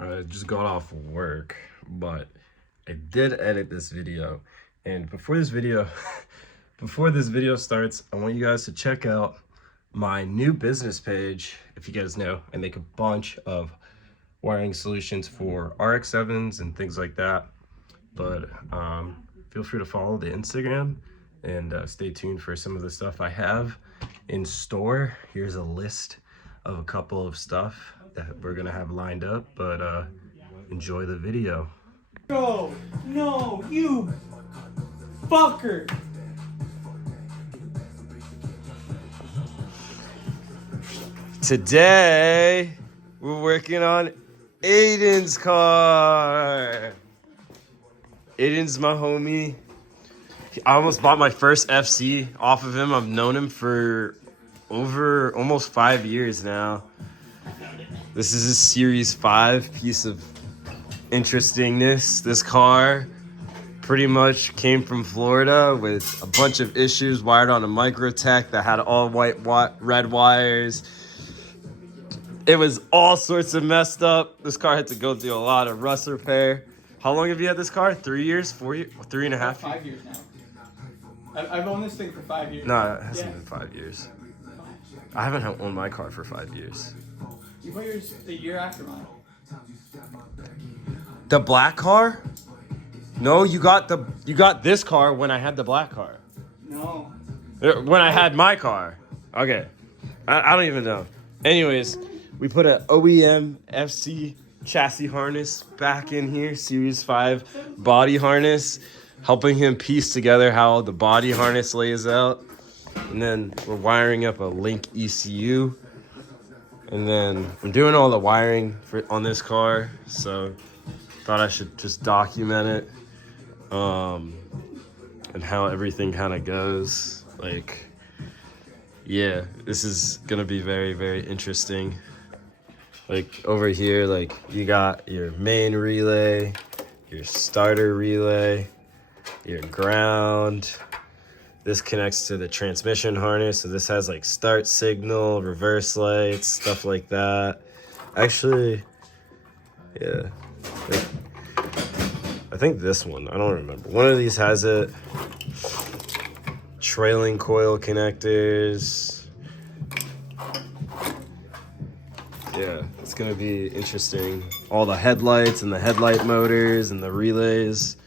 I just got off work, but I did edit this video. And before this video, before this video starts, I want you guys to check out my new business page. If you guys know, I make a bunch of wiring solutions for RX-7s and things like that. But feel free to follow the Instagram and stay tuned for some of the stuff I have in store. Here's a list of a couple of stuff that we're gonna have lined up, but enjoy the video. No, you fucker! Today, we're working on Aiden's car. Aiden's my homie. I almost bought my first FC off of him. I've known him for over almost 5 years now. This is a Series 5 piece of interestingness. This car pretty much came from Florida with a bunch of issues, wired on a Microtech that had all red wires. It was all sorts of messed up. This car had to go through a lot of rust repair. How long have you had this car? 3 years? 4 years? 3.5? 5 years now. I've owned this thing for 5 years. No, it hasn't been 5 years. I haven't owned my car for 5 years. You bought yours the year after mine. The black car? No, you got this car when I had the black car. No. When I had my car. Okay. I don't even know. Anyways, we put an OEM FC chassis harness back in here, Series 5 body harness, helping him piece together how the body harness lays out. And then we're wiring up a Link ECU. And then I'm doing all the wiring on this car, so thought I should just document it, and how everything kind of goes. Like, yeah, this is gonna be very, very interesting. Like over here, like you got your main relay, your starter relay, your ground. This connects to the transmission harness, so this has like start signal, reverse lights, stuff like that. Actually, yeah, I think this one, I don't remember. One of these has it. Trailing coil connectors. Yeah, it's gonna be interesting. All the headlights and the headlight motors and the relays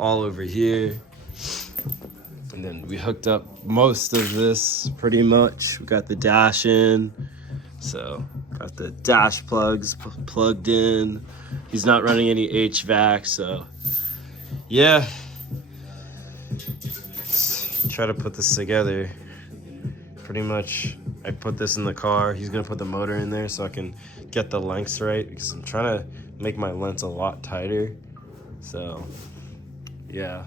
all over here. And then we hooked up most of this pretty much. We got the dash in. So got the dash plugs plugged in. He's not running any HVAC, so yeah. Let's try to put this together. Pretty much, I put this in the car. He's gonna put the motor in there so I can get the lengths right, because I'm trying to make my lengths a lot tighter. So yeah,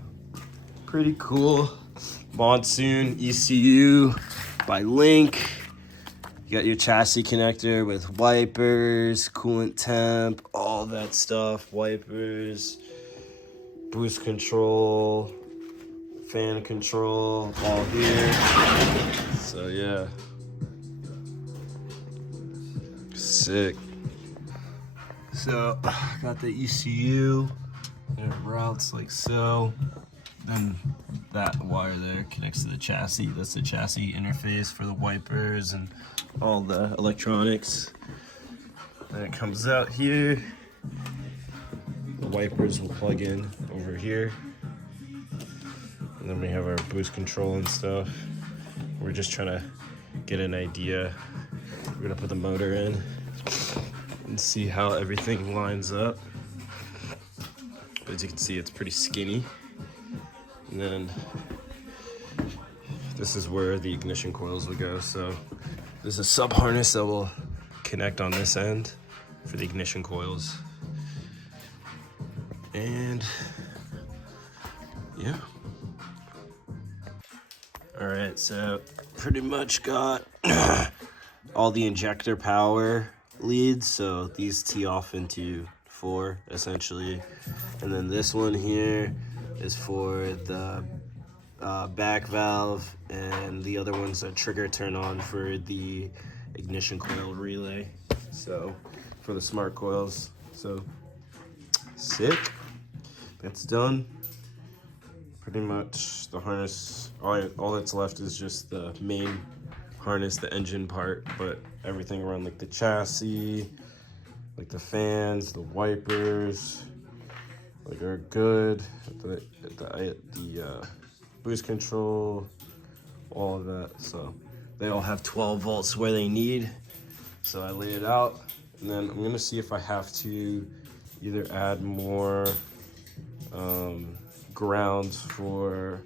pretty cool. Monsoon ECU by Link. You got your chassis connector with wipers, coolant temp, all that stuff. Wipers, boost control, fan control, all here. So yeah, sick. So got the ECU, and it routes like so. Then that wire there connects to the chassis. That's the chassis interface for the wipers and all the electronics. Then it comes out here. The wipers will plug in over here. And then we have our boost control and stuff. We're just trying to get an idea. We're gonna put the motor in and see how everything lines up. But as you can see, it's pretty skinny. And then this is where the ignition coils will go. So there's a sub harness that will connect on this end for the ignition coils. And yeah. All right, so pretty much got all the injector power leads. So these tee off into 4 essentially. And then this one here is for the back valve, and the other one's a trigger turn on for the ignition coil relay. So for the smart coils. So sick. That's done. Pretty much the harness, all that's left is just the main harness, the engine part, but everything around like the chassis, like the fans, the wipers, like are good. The boost control, all of that. So they all have 12 volts where they need. So I laid it out, and then I'm gonna see if I have to either add more ground for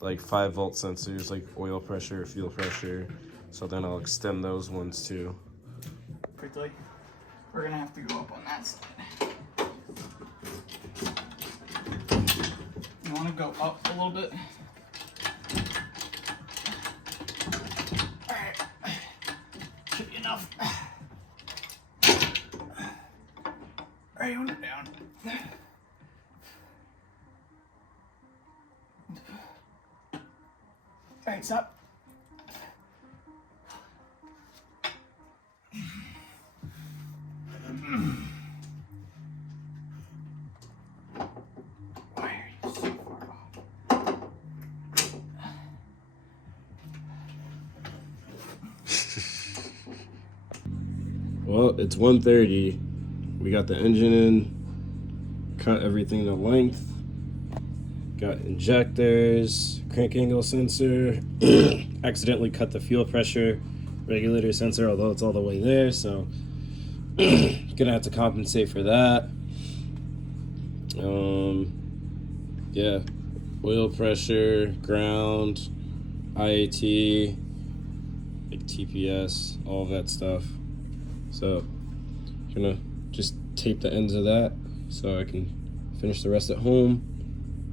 like 5-volt sensors, like oil pressure, fuel pressure. So then I'll extend those ones too. Quickly, we're gonna have to go up on that side. You want to go up a little bit? All right, should be enough. All right, you want it down. All right, stop. Why are you so far off? Well, it's 1:30. We got the engine in, cut everything to length. Got injectors, crank angle sensor, accidentally cut the fuel pressure regulator sensor, although it's all the way there, so gonna have to compensate for that. Yeah, oil pressure, ground, IAT, like TPS, all of that stuff. So gonna just tape the ends of that so I can finish the rest at home.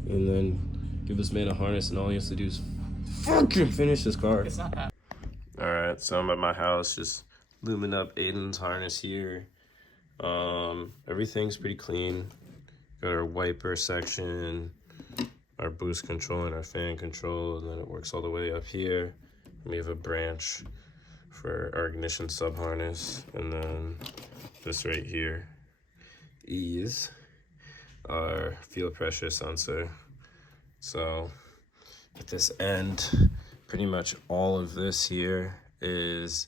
And then give this man a harness, and all he has to do is fucking finish this car. It's not that. Alright, so I'm at my house just looming up Aiden's harness here. Everything's pretty clean. Got our wiper section, our boost control, and our fan control, and then it works all the way up here. We have a branch for our ignition sub harness, and then this right here is our fuel pressure sensor. So at this end, pretty much all of this here is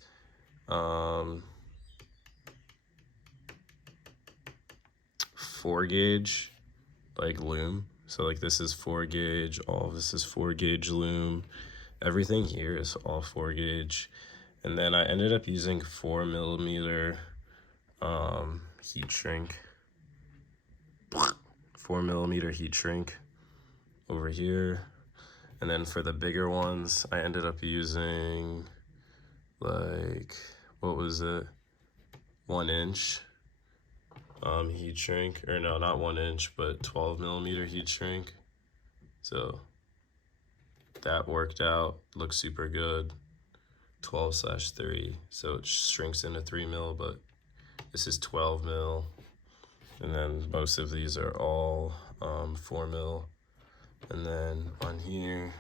4-gauge like loom. So like this is 4-gauge, all of this is 4-gauge loom. Everything here is all 4-gauge. And then I ended up using 4mm heat shrink. 4mm heat shrink over here. And then for the bigger ones, I ended up using like, what was it? 1-inch heat shrink, or no, not 1-inch, but 12mm heat shrink. So that worked out, looks super good. 12/3, so it shrinks into 3mm, but this is 12mm. And then most of these are all 4mm. And then on here,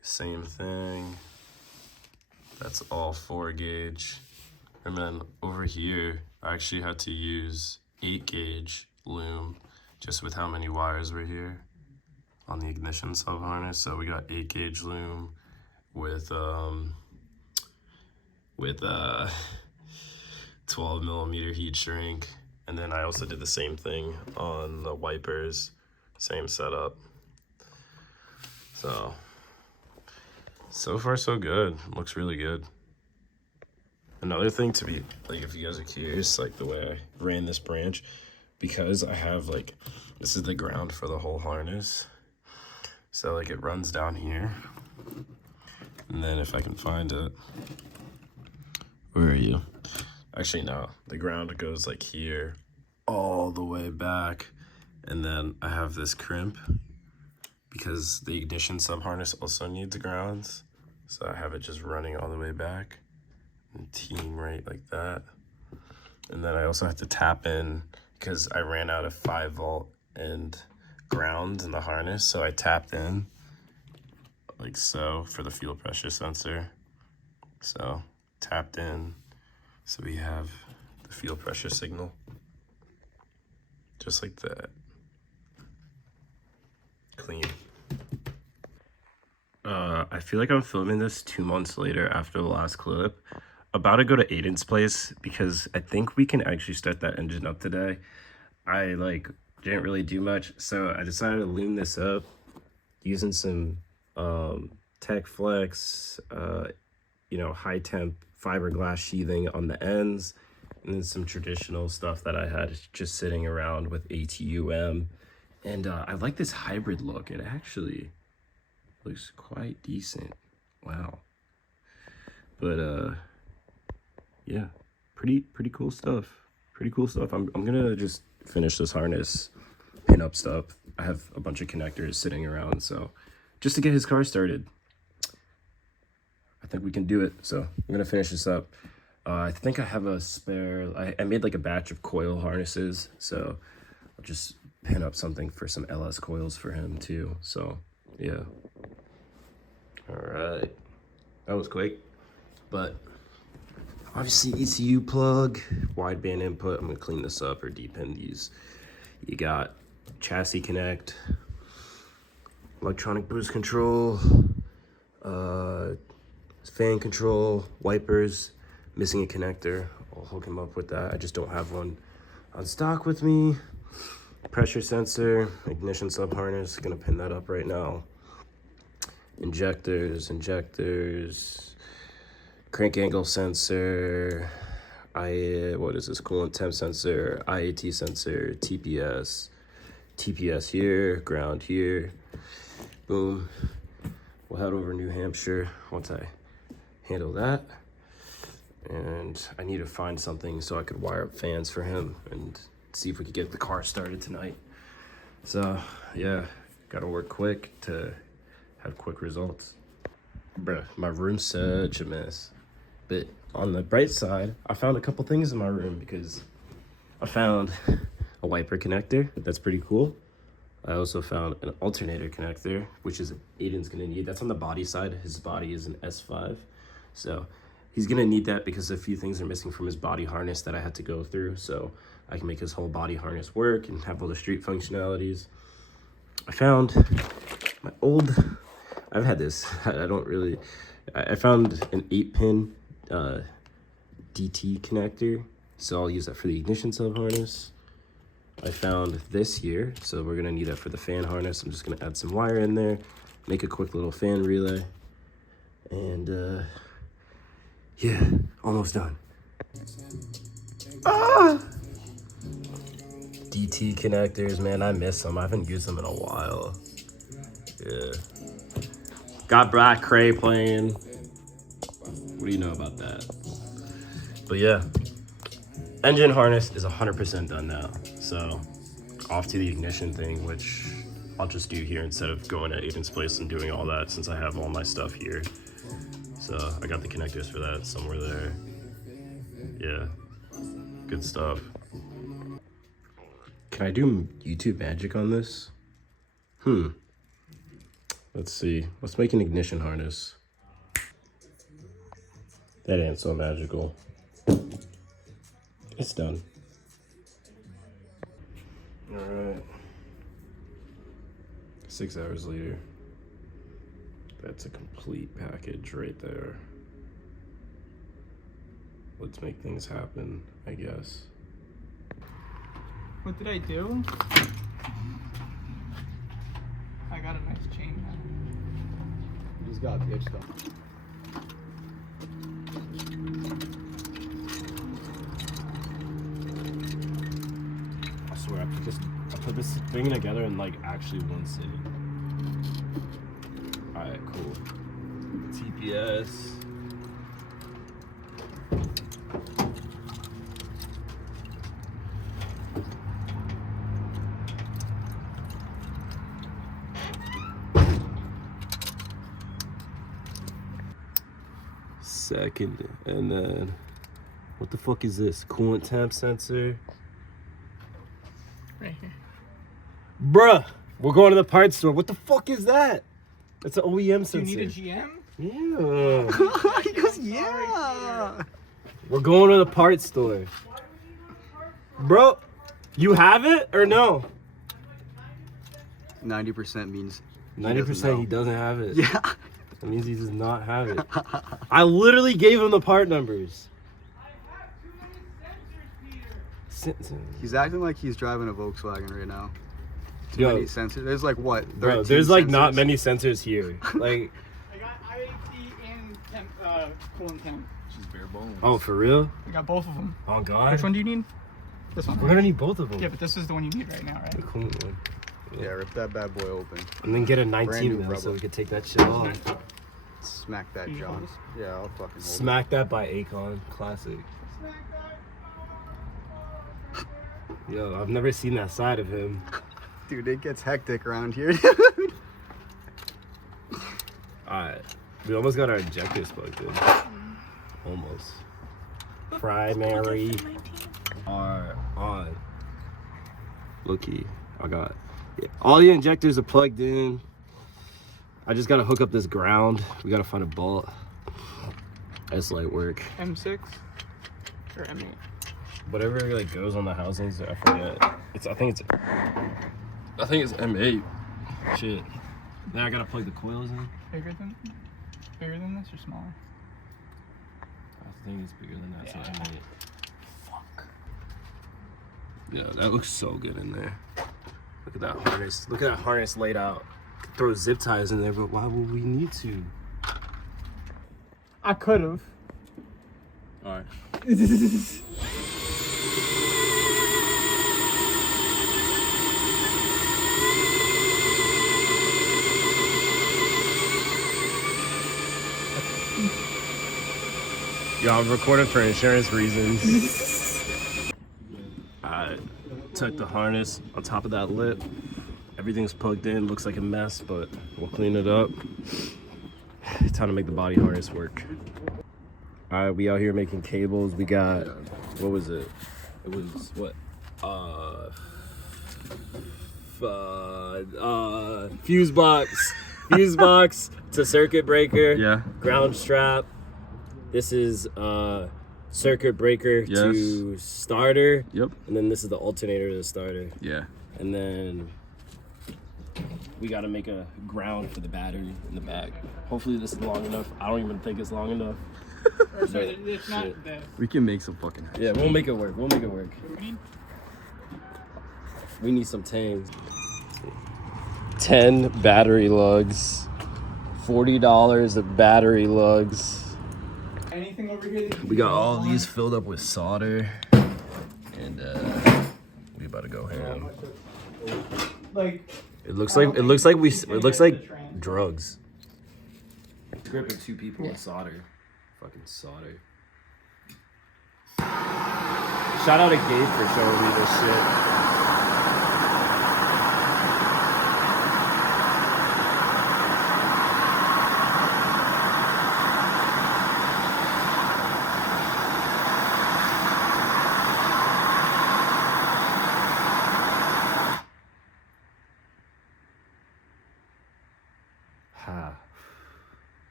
same thing. That's all 4-gauge. And then over here, I actually had to use 8-gauge loom just with how many wires were here on the ignition sub harness. So we got 8-gauge loom with 12mm heat shrink. And then I also did the same thing on the wipers, same setup. So far so good. Looks really good. Another thing to be, like, if you guys are curious, like the way I ran this branch, because I have like, this is the ground for the whole harness. So like it runs down here. And then if I can find it, where are you? Actually, no, the ground goes like here, all the way back. And then I have this crimp because the ignition sub harness also needs grounds. So I have it just running all the way back and teeing right like that. And then I also have to tap in because I ran out of 5-volt and ground in the harness. So I tapped in like so for the fuel pressure sensor. So tapped in. So we have the fuel pressure signal. Just like that. Clean. I feel like I'm filming this 2 months later after the last clip. About to go to Aiden's place because I think we can actually start that engine up today. I didn't really do much, so I decided to lube this up using some Tech Flex, high temp fiberglass sheathing on the ends, and then some traditional stuff that I had just sitting around with ATUM. And I like this hybrid look. It actually looks quite decent. Wow. But yeah, pretty cool stuff. Pretty cool stuff. I'm gonna just finish this harness, pin up stuff. I have a bunch of connectors sitting around, so just to get his car started. I think we can do it, so I'm gonna finish this up. I think I have a spare. I made like a batch of coil harnesses, so I'll just pin up something for some LS coils for him too. So yeah. All right, that was quick, but obviously ECU plug, wideband input. I'm gonna clean this up or depin these. You got chassis connect, electronic boost control, fan control, wipers, missing a connector. I'll hook him up with that. I just don't have one on stock with me. Pressure sensor, ignition sub harness, gonna pin that up right now. Injectors, crank angle sensor, what is this, coolant temp sensor, IAT sensor, TPS here, ground here, boom. We'll head over New Hampshire once I handle that. And I need to find something so I could wire up fans for him and see if we could get the car started tonight. So yeah, gotta work quick to have quick results. Bruh, my room's such a mess. But on the bright side, I found a couple things in my room because I found a wiper connector. That's pretty cool. I also found an alternator connector, which is Aiden's gonna need. That's on the body side. His body is an S5. So he's gonna need that because a few things are missing from his body harness that I had to go through. So I can make his whole body harness work and have all the street functionalities. I found my old, I've had this, I found an 8-pin DT connector. So I'll use that for the ignition sub harness. I found this here, so we're gonna need that for the fan harness. I'm just gonna add some wire in there, make a quick little fan relay, and yeah, almost done. DT connectors, man, I miss them. I haven't used them in a while. Yeah. Got Black Cray playing. What do you know about that? But yeah, engine harness is 100% done now. So off to the ignition thing, which I'll just do here instead of going to Aiden's place and doing all that since I have all my stuff here. So I got the connectors for that somewhere there. Yeah, good stuff. Can I do YouTube magic on this? Let's see. Let's make an ignition harness. That ain't so magical. It's done. All right. 6 hours later. That's a complete package right there. Let's make things happen, I guess. What did I do? I got a nice chain now. He's got the stuff. I swear, I put this thing together in actually one sitting. Alright, cool. TPS. Second, and then what the fuck is this? Coolant temp sensor. Right here. Bruh, we're going to the parts store. What the fuck is that? That's an OEM sensor. Do you need a GM? Yeah. He goes, yeah. We're going to the parts store. Bro, You have it or no? 90% means 90% he doesn't have it. Yeah. That means he does not have it. I literally gave him the part numbers. He's acting like he's driving a Volkswagen right now. Too Yo, many sensors. There's like what? bro, 13 there's like sensors? not many sensors here. Like, I got IAT and temp, coolant temp. She's bare bones. oh, for real? I got both of them. Oh, God. Which one do you need? This one. We're gonna need both of them. Yeah, but this is the one you need right now, The right? cool one. Yeah, rip that bad boy open. And then get a Brand 19 new mil so rubber. we could take that shit off. Smack that, Can you hold John. this? Yeah, I'll fucking hold Smack that by Akon. Classic. Yo, I've never seen that side of him. it. Dude, it gets hectic around here. Alright. We almost got our injectors plugged in. Almost. Primary are on. Looky. I got all the injectors are plugged in. I just gotta hook up this ground. We gotta find a bolt. That's light work. M6 or M8? Whatever like goes on the housings, I forget. I think it's M8. Shit. Then I gotta plug the coils in. Bigger than this or smaller? I think it's bigger than that, Yeah. so M8. Fuck. Yeah, that looks so good in there. Look at that harness. Look at that harness laid out. Could throw zip ties in there, but why would we need to? I could have. Alright. Yo, I'm recording for insurance reasons. I took the harness on top of that lip. Everything's plugged in, looks like a mess, but we'll clean it up. Time to make the body harness work. All right, we out here making cables. We got, what was it? It was what? Fuse box to circuit breaker. Yeah. Ground strap. This is circuit breaker to Yes. starter. Yep. And then this is the alternator to the starter. Yeah. And then we gotta make a ground for the battery in the back. Hopefully this is long enough. I don't even think it's long enough. Or sorry, it's Shit. not this. We can make some fucking. Yeah, we'll make it work. We'll make it work. What do you need? We need some tangs. 10 battery lugs. $40 of battery lugs. Anything over here that you We got don't all want? these filled up with solder. And we about to go ham. Like, It looks like drugs. Gripping two people with solder. Fucking solder. Shout out to Gabe for showing me this shit.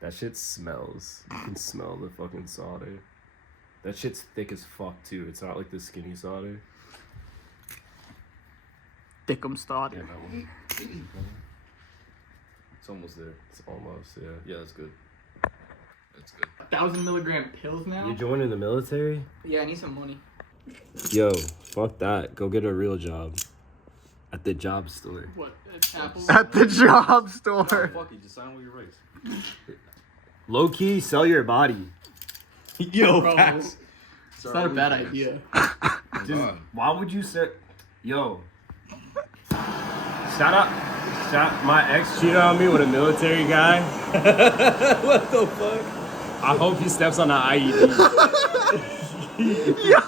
That shit smells. You can smell the fucking solder. That shit's thick as fuck too. It's not like the skinny solder. Thickum starter. Yeah, that one. It's almost there. It's almost, yeah. Yeah, that's good. That's good. 1,000 milligram pills now? You joining the military? Yeah, I need some money. Yo, fuck that. Go get a real job. At the job store. What? Apple? At the job store. Fuck it, just sign with your race. Low key, sell your body. Yo, Bro, facts. it's not a bad idea. Just, why would you say, yo, shout my ex cheated on me with a military guy. What the fuck? I hope he steps on the IED. Yeah,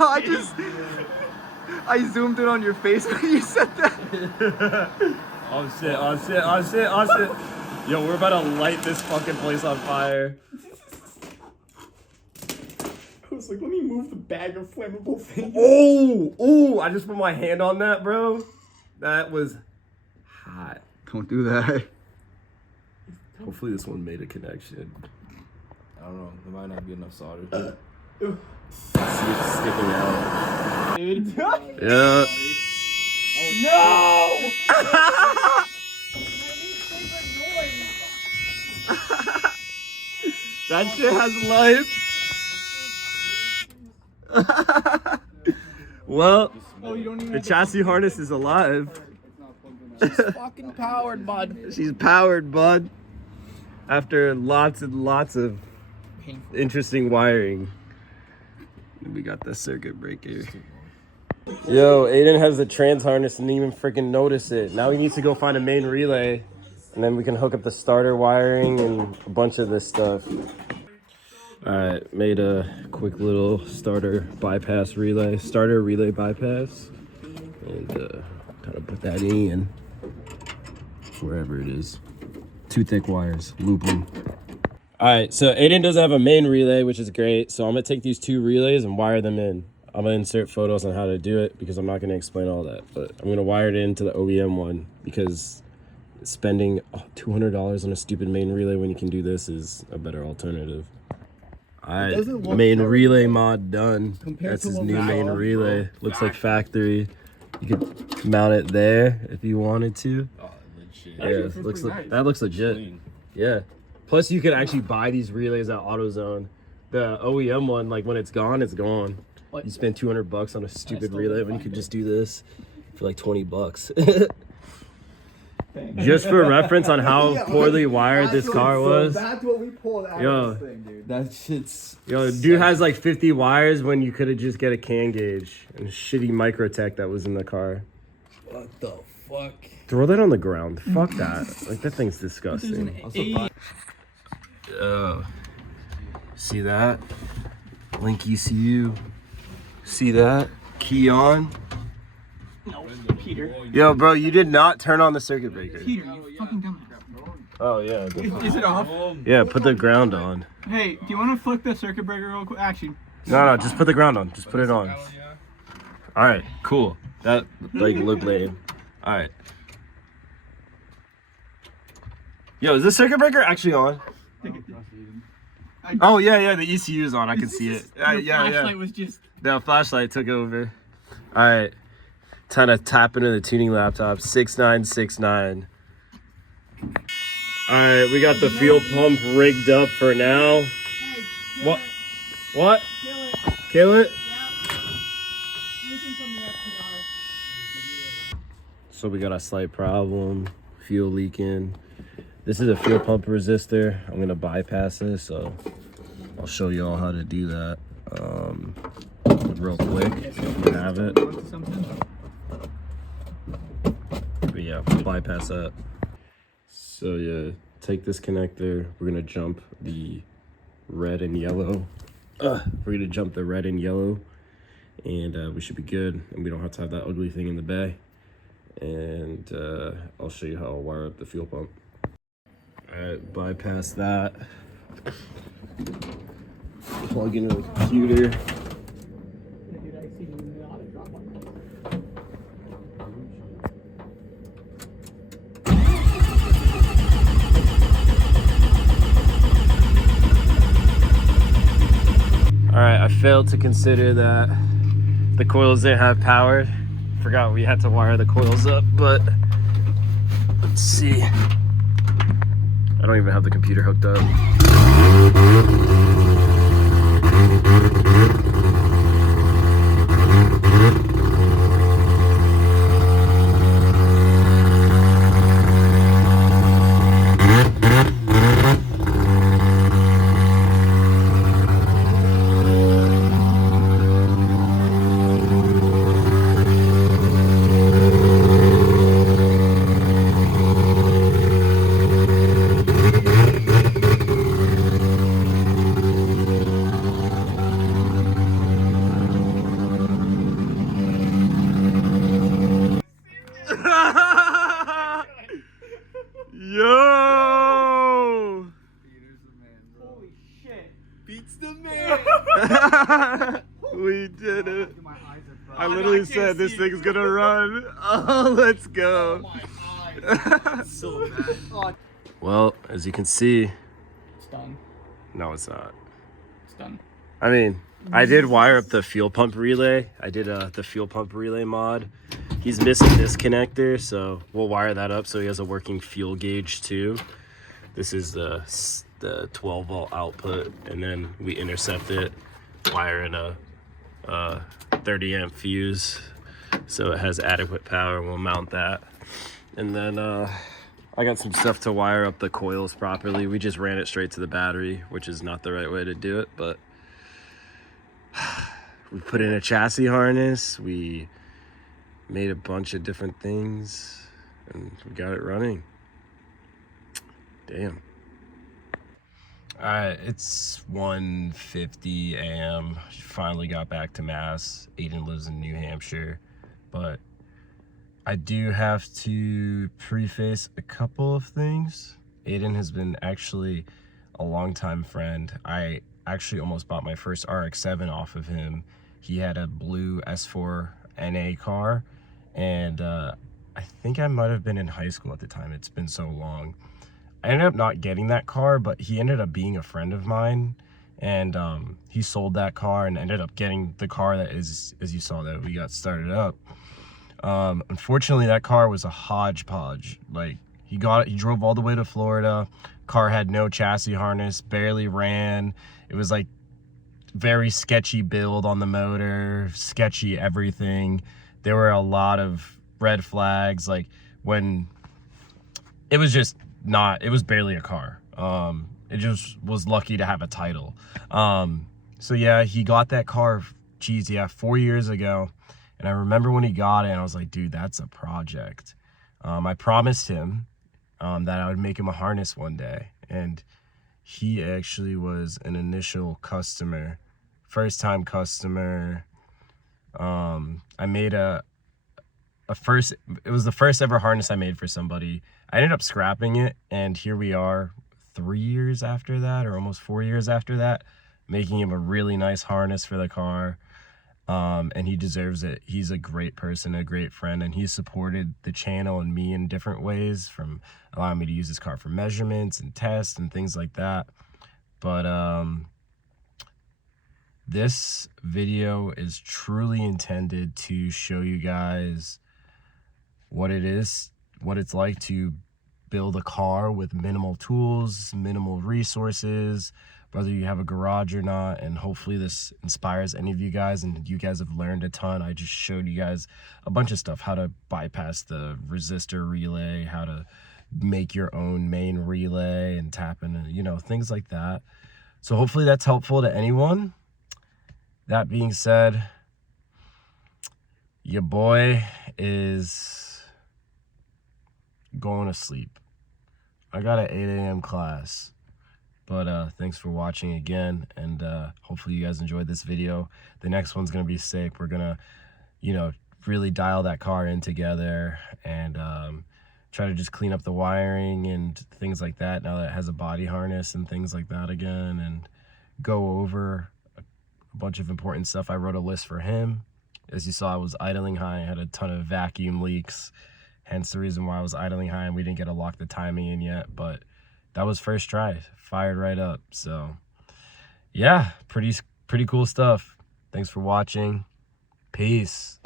I zoomed in on your face when you said that. Oh shit. Yo, we're about to light this fucking place on fire. I was like, let me move the bag of flammable things. Oh, I just put my hand on that, bro. That was hot. Don't do that. Hopefully this one made a connection. I don't know. There might not be enough solder. See it sticking out. Dude. Yeah. No! That shit has life. Well, Oh, you don't even the chassis harness is alive. She's fucking powered, bud. She's powered, bud. After lots and lots of Painful. interesting wiring. We got the circuit breaker. Yo, Aiden has the trans harness and didn't even freaking notice it. Now he needs to go find a main relay, and then we can hook up the starter wiring and a bunch of this stuff. Alright, made a quick little starter bypass relay, starter relay bypass, and kind of put that in wherever it is. 2 thick wires, loop them. Alright, so Aiden doesn't have a main relay, which is great, so I'm going to take these 2 relays and wire them in. I'm going to insert photos on how to do it because I'm not going to explain all that, but I'm going to wire it into the OEM one because spending $200 on a stupid main relay when you can do this is a better alternative. Alright, main relay mod done. That's his new main relay. Looks like factory. You could mount it there if you wanted to. Oh, legit. Yeah, that looks legit. Clean. Yeah. Plus, you could actually buy these relays at AutoZone. The OEM one, like when it's gone, it's gone. You spend $200 on a stupid relay when you could just do this for like $20. Just for reference on how poorly wired this car was. That's what we pulled out of this thing, dude. That shit's. Yo, dude has like 50 wires when you could have just get a can gauge and shitty Microtech that was in the car. What the fuck? Throw that on the ground. Fuck that. Like that thing's disgusting. See that? Link ECU. See that? Key on. No, Peter. Yo, bro, you did not turn on the circuit breaker. Peter, you fucking dumbass. Oh yeah. Is it off? Yeah, put the ground on. Hey, do you want to flick the circuit breaker real quick? Actually. No, just put the ground on. Just put it on. All right, cool. That like looked lame. All right. Yo, is the circuit breaker actually on? Oh yeah, the ECU is on. I can see it. Flashlight was just. The flashlight took over. All right, time to tap into the tuning laptop. 6969. All right, we got the fuel pump rigged up for now. Hey, What? What? Kill it. Kill it? Leaking from the FTR. So we got a slight problem. Fuel leaking. This is a fuel pump resistor. I'm gonna bypass this, so I'll show you all how to do that real quick if you have it. But yeah, bypass that. So yeah, take this connector. We're gonna jump the red and yellow. We're gonna jump the red and yellow, and we should be good. And we don't have to have that ugly thing in the bay. And I'll show you how I'll wire up the fuel pump. Alright, bypass that. Plug into the computer. Alright, I failed to consider that the coils didn't have power. Forgot we had to wire the coils up, but let's see. I don't even have the computer hooked up. Yo! Holy shit. Beats the man. We did it. I literally said this thing's gonna run. Oh, let's go. So bad. Well, as you can see, It's done. no, it's not. It's done. I mean, I did wire up the fuel pump relay. I did the fuel pump relay mod. He's missing this connector, so we'll wire that up so he has a working fuel gauge too. This is the 12 volt output, and then we intercept it, wire in a 30 amp fuse so it has adequate power. We'll mount that, and then I got some stuff to wire up the coils properly. We just ran it straight to the battery, which is not the right way to do it, but we put in a chassis harness, we made a bunch of different things, and we got it running. Damn. All right, it's 1:50 a.m. Finally got back to Mass. Aiden lives in New Hampshire, but I do have to preface a couple of things. Aiden has been actually a longtime friend. I actually almost bought my first RX-7 off of him. He had a blue S4 NA car, and I think I might have been in high school at the time. It's been so long. I ended up not getting that car, but he ended up being a friend of mine, and he sold that car and ended up getting the car that is, as you saw, that we got started up. Unfortunately, that car was a hodgepodge. Like, he drove all the way to Florida. Car had no chassis harness, barely ran. It was like very sketchy build on the motor, sketchy everything. There were a lot of red flags. Like, when it was just not, it was barely a car. It just was lucky to have a title. So yeah, he got that car, geez, yeah, 4 years ago. And I remember when he got it, and I was like, dude, that's a project. I promised him that I would make him a harness one day. And he actually was an initial customer, first time customer. I made it was the first ever harness I made for somebody. I ended up scrapping it, and here we are 3 years after that, or almost 4 years after that, making him a really nice harness for the car. And he deserves it. He's a great person, a great friend, and he's supported the channel and me in different ways, from allowing me to use this car for measurements and tests and things like that. But this video is truly intended to show you guys what it's like to build a car with minimal tools, minimal resources, whether you have a garage or not. And hopefully this inspires any of you guys, and you guys have learned a ton. I just showed you guys a bunch of stuff, how to bypass the resistor relay, how to make your own main relay and tap in, you know, things like that. So hopefully that's helpful to anyone. That being said, your boy is going to sleep. I got an 8 a.m. class. But thanks for watching again, and hopefully you guys enjoyed this video. The next one's gonna be sick. We're gonna, you know, really dial that car in together, and try to just clean up the wiring and things like that now that it has a body harness and things like that again, and go over a bunch of important stuff. I wrote a list for him. As you saw, I was idling high. I had a ton of vacuum leaks, hence the reason why I was idling high, and we didn't get to lock the timing in yet, but that was first try, fired right up. So yeah, pretty cool stuff. Thanks for watching. Peace.